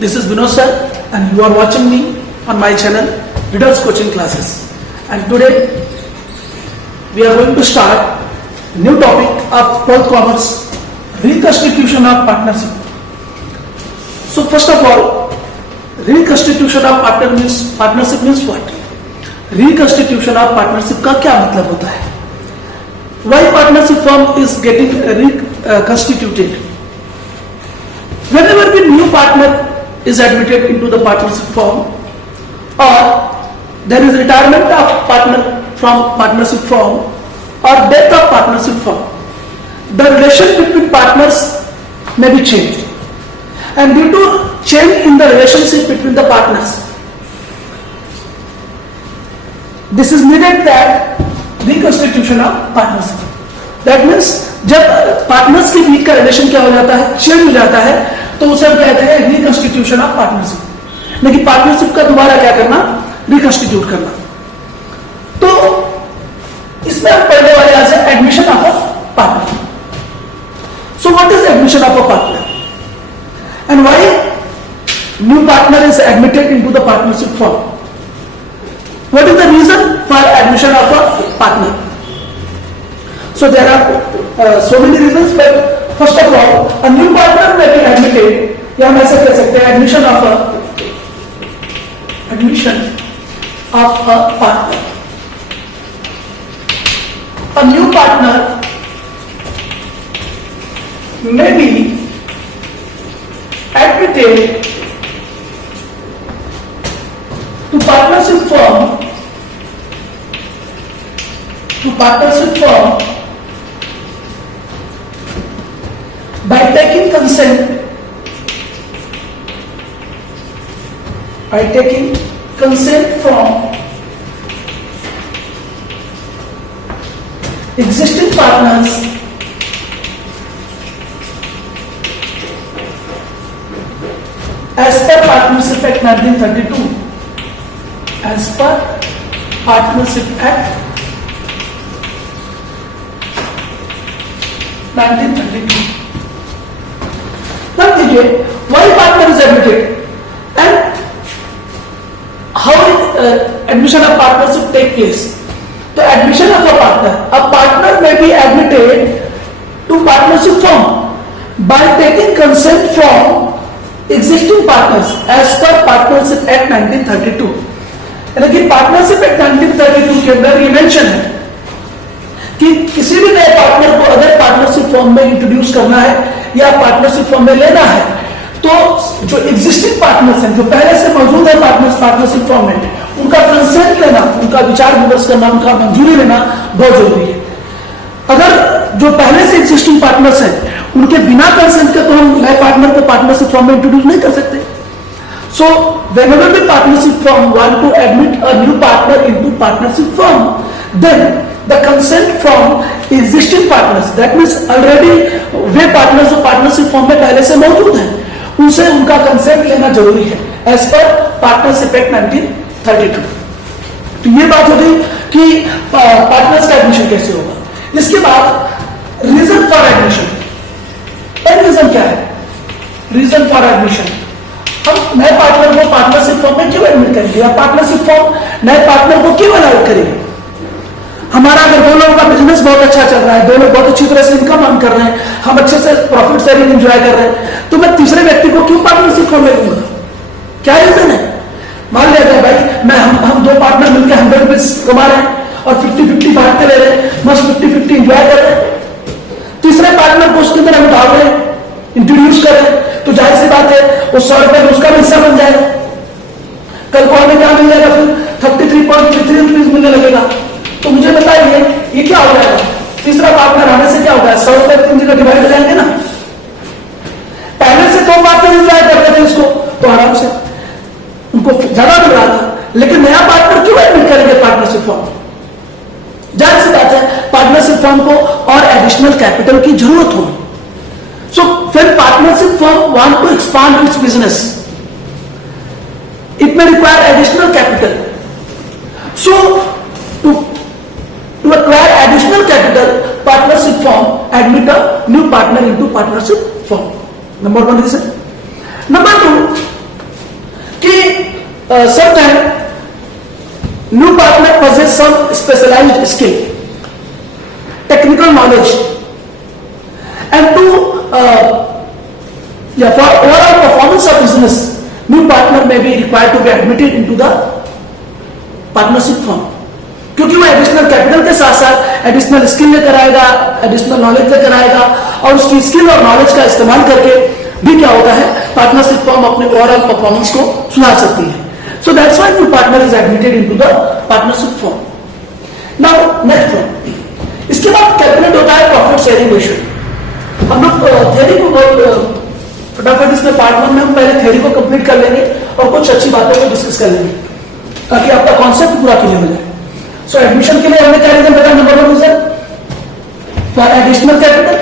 This is Vinod sir, and you are watching me on my channel Riddles Coaching Classes. And today we are going to start new topic of 12th commerce, reconstitution of partnership. So first of all, reconstitution of partnership means what? Reconstitution of partnership का क्या मतलब होता है? Why partnership firm is getting reconstituted? Whenever the new partner is admitted into the partnership firm, or there is retirement of partner from partnership firm, or death of partnership firm, the relation between partners may be changed. And due to change in the relationship between the partners, this is needed that reconstitution of partnership. That means जब partners के बीच का relation क्या हो जाता है, change हो जाता है, तो उसे हम कहते हैं रिकंस्टिट्यूशन ऑफ पार्टनरशिप। लेकिन पार्टनरशिप का दोबारा क्या करना, रिकंस्टिट्यूट करना। तो इसमें हम पढ़ने वाले आज है admission of a partner. So what is admission of a partner and why new partner is admitted into the partnership firm? What is the reason for admission of a partner? So there are so many reasons, but first of all, a new partner may be admitted. या हम ऐसे कह सकते हैं admission of a partner. A new partner may be admitted to partnership firm by taking consent from existing partners as per Partnership Act 1932. As per Partnership Act 1932. Now, why partner is admitted and how admission of partnership take place? The admission of a partner may be admitted to partnership firm by taking consent from existing partners as per Partnership Act 1932. यानी partnership act 1932 के अंदर ये mention है कि किसी भी नए partner को अगर पार्टनरशिप फॉर्म में इंट्रोड्यूस करना है या पार्टनरशिप फॉर्म में लेना है, तो जो एग्जिस्टिंग पार्टनर्स हैं, जो पहले से मौजूद है पार्टनरशिप फॉर्म में, उनका कंसेंट लेना, उनका विचार विमर्श करना, उनका मंजूरी लेना बहुत जरूरी है। अगर जो पहले से एग्जिस्टिंग पार्टनर्स हैं, उनके बिना कंसेंट के तो हम नए पार्टनर को पार्टनरशिप फॉर्म में इंट्रोड्यूस नहीं कर सकते। So, whenever the partnership firm want to admit a new partner into partnership firm, then the consent from existing partners, that means already way partners जो partnership firm में पहले से मौजूद हैं, उनसे उनका consent लेना जरूरी है as per Partnership Act 1932। तो ये बात हो गई कि पार्टनर्स का एडमिशन कैसे होगा। इसके बाद रीजन फॉर एडमिशन। रीजन क्या है? रीजन फॉर एडमिशन, हम नए पार्टनर को पार्टनरशिप फॉर्म में क्यों एडमिट करेंगे, या पार्टनरशिप फॉर्म नए पार्टनर को क्यों अलाउ करेंगे? हमारा अगर दो लोगों का बिजनेस बहुत अच्छा चल रहा है, दो लोग बहुत अच्छी तरह से इनकम अर्न कर रहे हैं, हम अच्छे से प्रॉफिट शेयरिंग एंजॉय कर रहे हैं, तो मैं तीसरे व्यक्ति को क्यों पार्टनरशिप फॉर्म में लूंगा? क्या रीजन है? मान लिया जाए भाई हम दो पार्टनर मिलकर 100 रुपीज कमा रहे हैं और 50-50 बांटते ले रहे हैं, मस्त 50-50 एंजॉय कर रहे हैं। तीसरे पार्टनर को उसके अंदर हम डाल रहे हैं, इंट्रोड्यूस कर रहे हैं, तो जाहिर सी बात है उस 100 रुपए में उसका भी हिस्सा बन जाएगा। कल को हमें क्या मिल जाएगा, फिर 33.33 रुपीज मिलने लगेगा। तो मुझे बताइए ये क्या हो जाएगा? तीसरा पार्टनर आने से क्या होगा, 100 रुपए 3 जगह डिवाइड हो जाएंगे ना। पहले से 2 पार्टनर एंजॉय कर रहे थे इसको, तो आराम से उनको ज्यादा मिल रहा था, लेकिन नया पार्टनर क्यों एडमिट करेंगे पार्टनरशिप फॉर्म? जाहिर सी बात है पार्टनरशिप फॉर्म को और एडिशनल कैपिटल की जरूरत होगी। So, when partnership firm want to expand its business, it may require additional capital. So, to acquire additional capital, partnership firm admit a new partner into partnership firm. Number 1 reason. Number 2, sometimes new partner possess some specialized skill, technical knowledge, and to for overall performance of business, new partner may be required to be admitted into the partnership firm, क्योंकि वो additional capital के साथ साथ additional skill लेकर आएगा, additional knowledge लेकर आएगा, और उसकी स्किल और नॉलेज का इस्तेमाल करके भी क्या होता है, पार्टनरशिप फर्म अपने ओवरऑल परफॉर्मेंस को सुधार सकती है. So that's why new partner is admitted into the partnership firm. Now next one, इसके बाद कैलकुलेट होता है प्रॉफिट शेयरिंग रेशियो. हम लोग थ्योरी को बहुत फटाफट इसमें पार्ट वन में हम पहले थ्योरी को कंप्लीट कर लेंगे और कुछ अच्छी बातों को डिस्कस कर लेंगे ताकि आपका कॉन्सेप्ट पूरा क्लियर हो जाए. सो एडमिशन के लिए हमने क्या रीजन बताया? Number one reason for additional capital,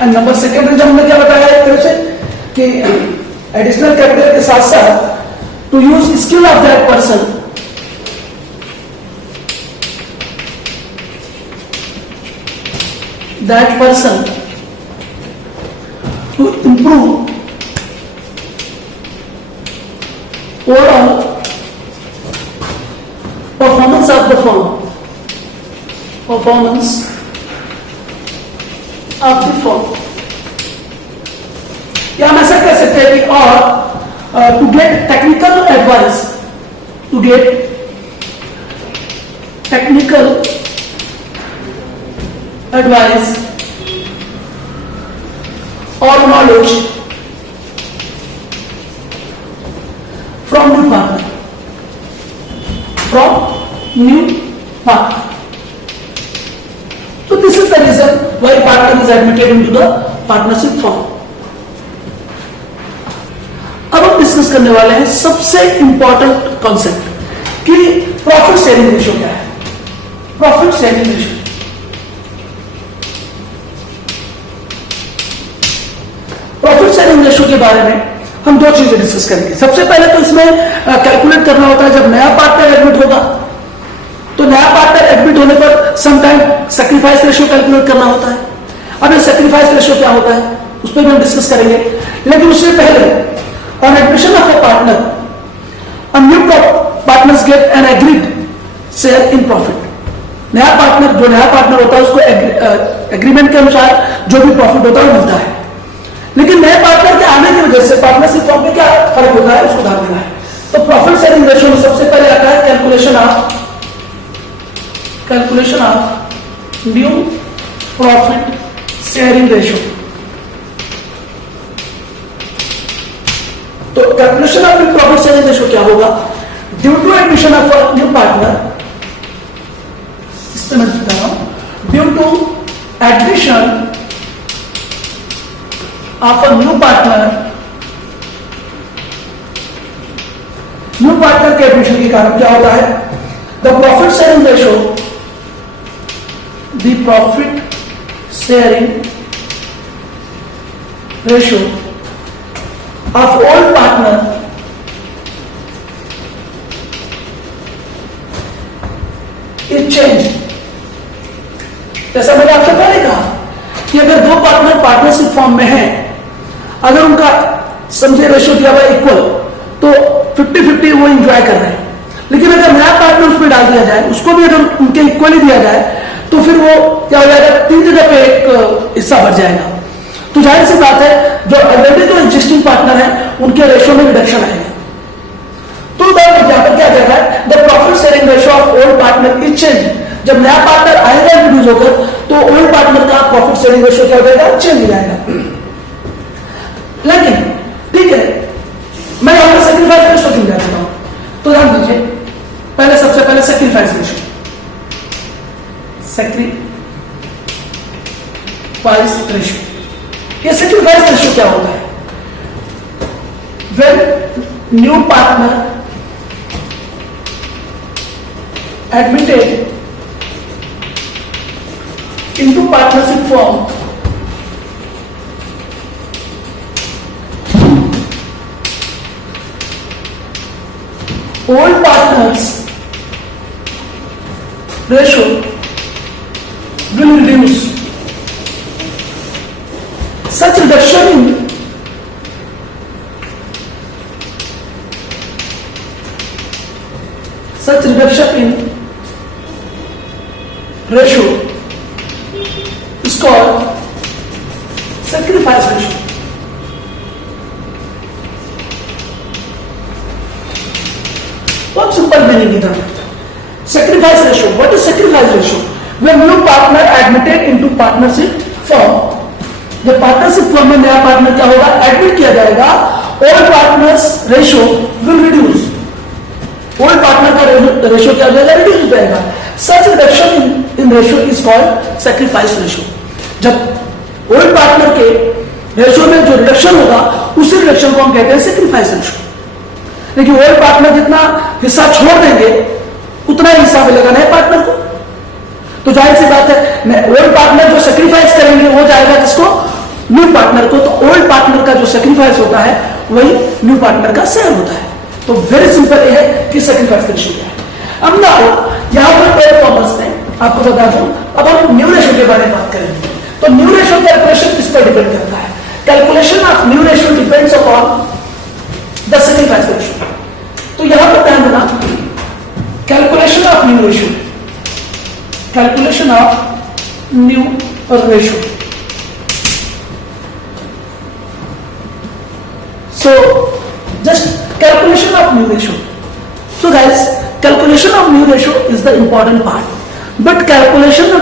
and number second reason हमने क्या बताया एक तरह से कि एडिशनल कैपिटल के साथ साथ to use skill of that person to improve overall performance of the firm, या हम ऐसा कह सकते हैं कि और to get technical advice, or knowledge from new partner. So this is the reason why partner is admitted into the partnership firm. अब हम डिस्कस करने वाले हैं सबसे इंपॉर्टेंट कॉन्सेप्ट कि प्रॉफिट शेयरिंग रेशियो क्या है. Profit sharing ratio, profit sharing ratio के बारे में हम दो चीजें डिस्कस करेंगे. सबसे पहले तो इसमें कैलकुलेट करना होता है, जब नया पार्टनर एडमिट होगा तो नया पार्टनर एडमिट होने पर some time sacrifice ratio calculate करना होता है. अब ये सैक्रिफाइस रेशियो क्या होता है उस पर भी हम डिस्कस करेंगे, लेकिन उससे पहले on admission of a partner, a new partners get an agreed share in profit. नया पार्टनर होता है उसको एग्रीमेंट के अनुसार जो भी प्रॉफिट होता है वो मिलता है. लेकिन नए पार्टनर के आने की वजह से पार्टनरशिप फॉर्म में क्या फर्क होता है उसको ध्यान देना है. तो प्रॉफिट शेयरिंग रेशियो में सबसे पहले आता है calculation of new profit sharing ratio. तो calculation of new profit sharing ratio क्या होगा? Due to admission of a new partner, इस पे मैं लिखता हूं, due to admission of a new partner के एडमिशन के कारण क्या होता है? The profit sharing ratio of old partner is change. जैसा मैंने आपसे पहले कहा कि अगर दो पार्टनर पार्टनरशिप फॉर्म में हैं, अगर उनका समझे रेशियो दिया हुआ इक्वल, तो 50-50 वो एंजॉय कर रहे हैं. लेकिन अगर नया पार्टनर उसमें डाल दिया जाए, उसको भी अगर उनके इक्वली दिया जाए, तो फिर वो क्या हो जाएगा, 3 जगह पे एक हिस्सा बढ़ जाएगा. तो जाहिर सी बात है जो ऑलरेडी जो एग्जिस्टिंग पार्टनर है उनके रेशियो में रिडक्शन आएगा. तो यहाँ पर क्या कहता है, the profit sharing ratio of old partner is change. जब नया पार्टनर आएगा इंट्रोड्यूस होकर तो ओल्ड पार्टनर का प्रॉफिट शेयरिंग रेशियो क्या हो जाएगा, चेंज हो जाएगा. लेकिन ठीक है, मैं यहां पर सैक्रिफाइस रेशियो क्यों देता हूं? तो ध्यान दीजिए, सबसे पहले सैक्रिफाइस रेशियो. ये सैक्रिफाइस रेशियो क्या होता है? When new partner admitted into partnership firm, old partners ratio will reduce. Such reduction in such reduction in ratio is called sacrifice ratio. बहुत सिंपल मीनिंग इधर sacrifice ratio. What is sacrifice ratio? When new partner admitted into partnership firm, जब partnership firm में नया partner क्या होगा, admit किया जाएगा, old partners ratio will reduce. Old partner का रेशियो क्या हो जाएगा, रिड्यूस हो जाएगा. Such reduction in ratio is called sacrifice ratio. जब ओल्ड पार्टनर के रेशियो में जो रिडक्शन होगा, उसी रिडक्शन को हम कहते हैं सैक्रिफाइस रेशियो. लेकिन ओल्ड पार्टनर जितना हिस्सा छोड़ देंगे, उतना ही हिस्सा मिलेगा नए पार्टनर को. तो जाहिर सी बात है, ओल्ड पार्टनर जो सैक्रिफाइस करेंगे वो जाएगा किसको, न्यू पार्टनर को. तो ओल्ड पार्टनर का जो सैक्रिफाइस होता है वही न्यू पार्टनर का शेयर होता है. तो वेरी सिंपल ये है कि सैक्रिफाइस रेशियो क्या है. अब ना यहां पर पेयर कॉमर्स ने आपको बता दूं, अब हम न्यू रेशियो के बारे में बात करेंगे. तो न्यू रेशियो कैलकुलेशन किस पर डिपेंड करता है. Calculation of new ratio depends upon the sacrifice ratio. तो यहां पर ध्यान देना, calculation of new ratio, calculation of new ratio. So just calculation of new ratio. So guys, calculation of new ratio is the important part. But calculation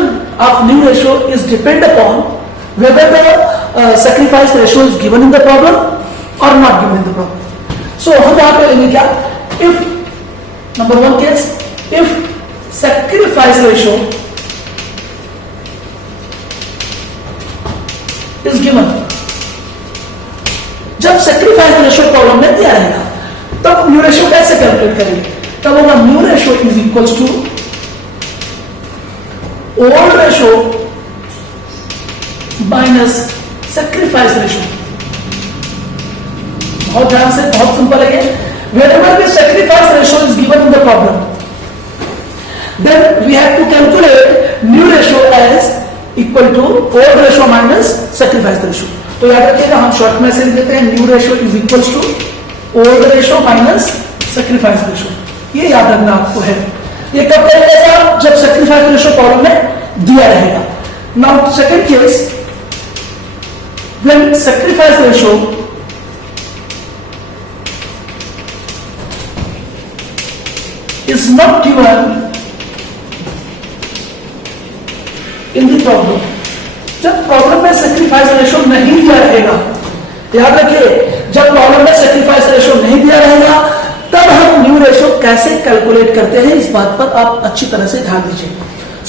of new ratio is depend upon whether the sacrifice ratio is given in the problem or not given in the problem. So हम यहाँ पे लेंगे क्या, if number one case, if sacrifice ratio is given. जब sacrifice ratio problem में दिया रहेगा, तब न्यू रेशियो कैसे कैलकुलेट करेंगे. तब होगा new ratio is equals to old ratio minus sacrifice ratio. बहुत ध्यान से, बहुत सिंपल है ये. Whenever the sacrifice ratio is given in the problem, then we have to calculate new ratio as equal to old ratio minus sacrifice ratio. तो याद रखिएगा, हम शॉर्ट में से लिख देते हैं new ratio is equals to old ratio minus sacrifice ratio. ये याद रखना आपको है. ये कब करेंगे, जब सैक्रिफाइस रेशियो प्रॉब्लम में दिया रहेगा. Now second case, when sacrifice ratio is not given in the problem. जब प्रॉब्लम में सैक्रिफाइस रेशियो नहीं दिया रहेगा, याद रखिए, जब प्रॉब्लम में सैक्रिफाइस रेशियो नहीं दिया रहेगा, तब हम न्यू रेशियो कैसे कैलकुलेट करते हैं, इस बात पर आप अच्छी तरह से ध्यान दीजिए.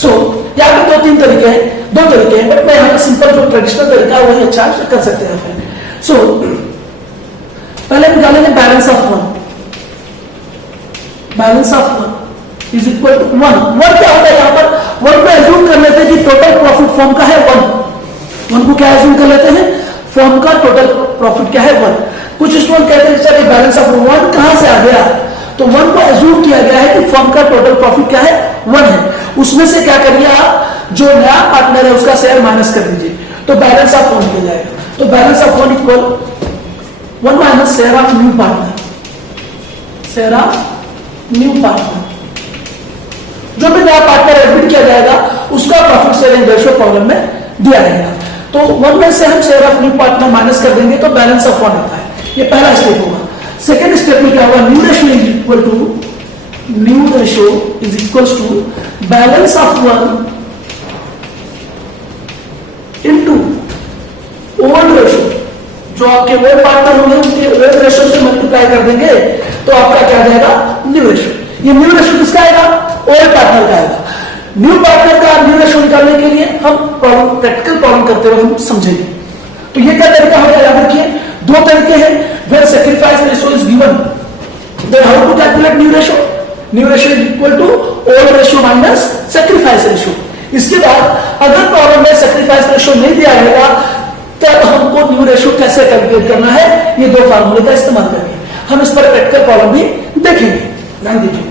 सो यहाँ पे दो तरीके हैं, बट मैं यहाँ पे सिंपल जो ट्रेडिशनल तरीका है वही अच्छा कर सकते हैं. सो पहले निकालेंगे balance of one. Balance of one is equal to one. One क्या होता है, यहाँ पर वन को एज्यूम कर लेते हैं कि टोटल प्रॉफिट फॉर्म का है वन. वन को क्या एज्यूम कर लेते हैं, फॉर्म का टोटल प्रॉफिट क्या है वन. कुछ स्टूडेंट कहते हैं सर बैलेंस ऑफ वन कहां से आ गया, तो वन को एज्यूम किया गया है कि फॉर्म का टोटल प्रॉफिट क्या है, वन है. उसमें से क्या करिए आप, जो नया पार्टनर है उसका शेयर माइनस कर दीजिए, तो बैलेंस ऑफ वन मिल जाएगा. तो balance of one equal one minus share of new partner. Share of new partner, जो भी नया पार्टनर एडमिट किया जाएगा उसका प्रॉफिट शेयरिंग रेशियो प्रॉब्लम में दिया रहेगा. तो वन में से हम share of new partner minus कर देंगे तो बैलेंस ऑफ वन आता है. ये पहला स्टेप होगा. सेकेंड स्टेप में क्या होगा, new ratio is equal to balance of one into old ratio. जो आपके ओल्ड पार्टनर होंगे उनके ओल्ड रेशियो से मल्टीप्लाई कर देंगे तो आपका क्या जाएगा, न्यू रेशियो. ये न्यू रेशियो किसका आएगा, ओल्ड पार्टनर का आएगा. न्यू पार्टनर का न्यू रेशियो निकालने के लिए हम प्रैक्टिकल प्रॉब्लम करते हुए हम समझेंगे. तो ये क्या तरीका होगा, याद रखिए, दो तरीके हैं. When sacrifice ratio is given, then how to calculate new ratio. New ratio is equal to old ratio minus sacrifice ratio. इसके बाद अगर प्रॉब्लम में सैक्रिफाइस रेशियो नहीं दिया रहेगा, तब हमको न्यू रेशियो कैसे कैलकुलेट करना है, ये दो फार्मूले का इस्तेमाल करेंगे. हम इस पर प्रैक्टिकल प्रॉब्लम भी देखेंगे, ध्यान दीजिए.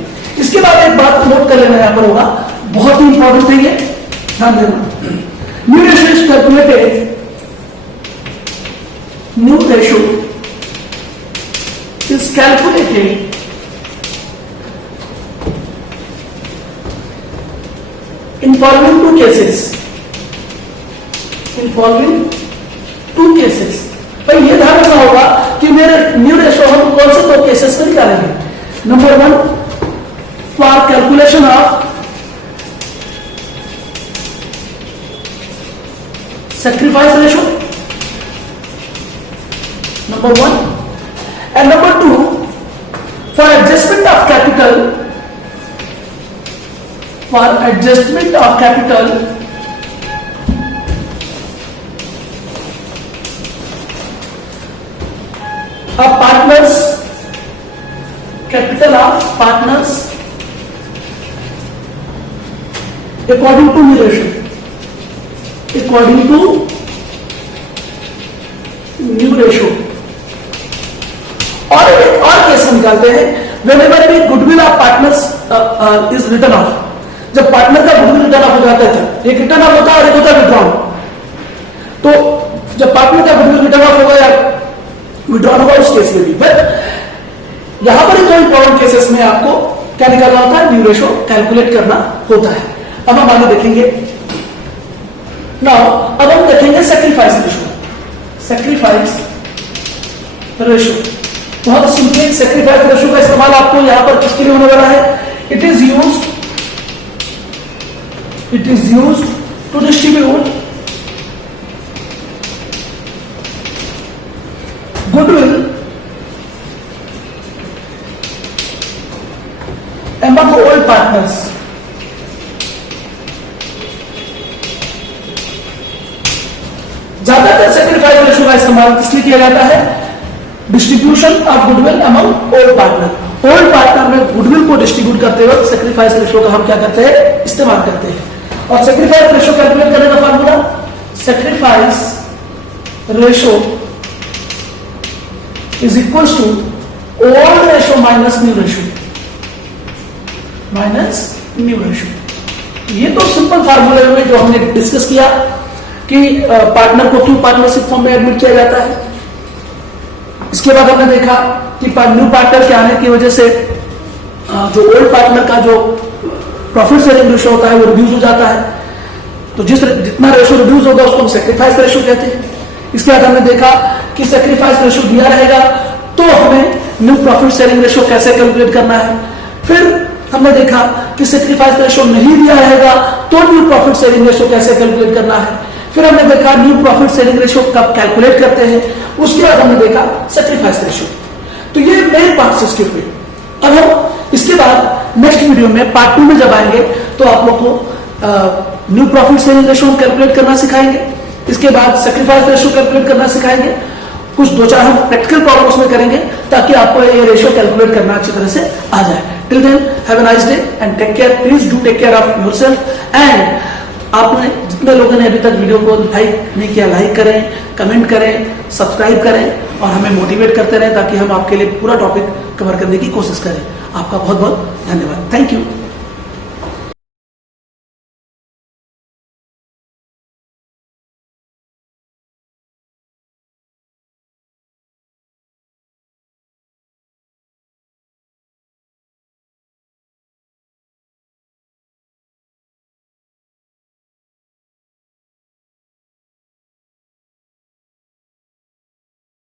इसके बाद एक बात नोट कर लेना यहां पर होगा, बहुत ही इंपॉर्टेंट है ये, ध्यान देना. New ratio is calculated, new ratio is calculated following two cases, in following two cases. भाई ये ध्यान रखना होगा कि मेरे न्यू रेशो हम कौन से दो केसेस में निकालेंगे। Number 1 for calculation of sacrifice ratio, number 1, and number 2 for adjustment of capital, for adjustment of capital of partners, capital of partners according to new ratio, according to new ratio. और एक और case निकालते हैं, whenever भी goodwill of partners is return of, जब partner का goodwill return of हो जाता है, एक रिटर्न ऑफ होता है और एक होता है विड्रॉन। तो जब पार्टनर का गुडविल रिटर्न ऑफ होगा या विड्रॉन होगा उस केस में भी, बट यहां पर दो इंपॉर्टेंट केसेस में आपको क्या निकालना होता है, न्यू रेशो कैलकुलेट करना होता है। अब हम आगे देखेंगे। नाउ अब हम देखेंगे सैक्रिफाइस रेशो। सैक्रिफाइस रेशो बहुत सिंपली, सैक्रिफाइस रेशो का इस्तेमाल आपको यहां पर किसके लिए होने वाला है, it is used to distribute goodwill among all partners। ज्यादातर सैक्रिफाइस रेशो का इस्तेमाल किसलिए किया जाता है, distribution of goodwill among all partner. All partner में गुडविल को डिस्ट्रीब्यूट करते वक्त सैक्रिफाइस रेशो का हम क्या करते हैं, इस्तेमाल करते हैं। और सैक्रिफाइस रेशो कैलकुलेट करने का formula, sacrifice ratio is equal to old ratio minus new ratio, minus new ratio. ये तो सिंपल फार्मूले में जो हमने डिस्कस किया कि पार्टनर को क्यों पार्टनरशिप फॉर्म में एडमिट किया जाता है। इसके बाद हमने देखा कि न्यू पार्टनर के आने की वजह से जो ओल्ड पार्टनर का जो प्रॉफिट शेयरिंग रेशो होता है वो रिड्यूस हो जाता है। तो जितना रेशो रिड्यूस होगा उसको हम सैक्रिफाइस रेशो कहते हैं। इसके बाद हमने देखा कि सैक्रिफाइस रेशो दिया रहेगा तो हमें न्यू प्रॉफिट शेयरिंग रेशो कैसे कैलकुलेट करना है। फिर हमने देखा कि सैक्रिफाइस रेशो नहीं दिया रहेगा तो न्यू प्रॉफिट शेयरिंग रेशो कैसे कैलकुलेट करना है। फिर हमने देखा न्यू प्रॉफिट शेयरिंग रेशो कब कैलकुलेट करते हैं। उसके बाद हमने देखा सैक्रिफाइस रेशो। तो ये मेन पार्ट इसके ऊपर। अब हम इसके बाद नेक्स्ट वीडियो में पार्ट 2 में जब आएंगे तो आप लोग को new profit sharing ratio calculate करना सिखाएंगे। इसके बाद सैक्रिफाइस रेशो कैलकुलेट करना सिखाएंगे। कुछ 2-4 हम प्रैक्टिकल प्रॉब्लम्स में करेंगे ताकि आपको ये रेशो कैलकुलेट करना अच्छी तरह से आ जाए। Till then have a nice day and take care. Please do take care of yourself. And आपने जितने लोगों ने अभी तक वीडियो को लाइक नहीं किया, लाइक करें, कमेंट करें, सब्सक्राइब करें और हमें मोटिवेट करते रहें ताकि हम आपके लिए पूरा टॉपिक कवर करने की कोशिश करें। आपका बहुत बहुत धन्यवाद। Thank you.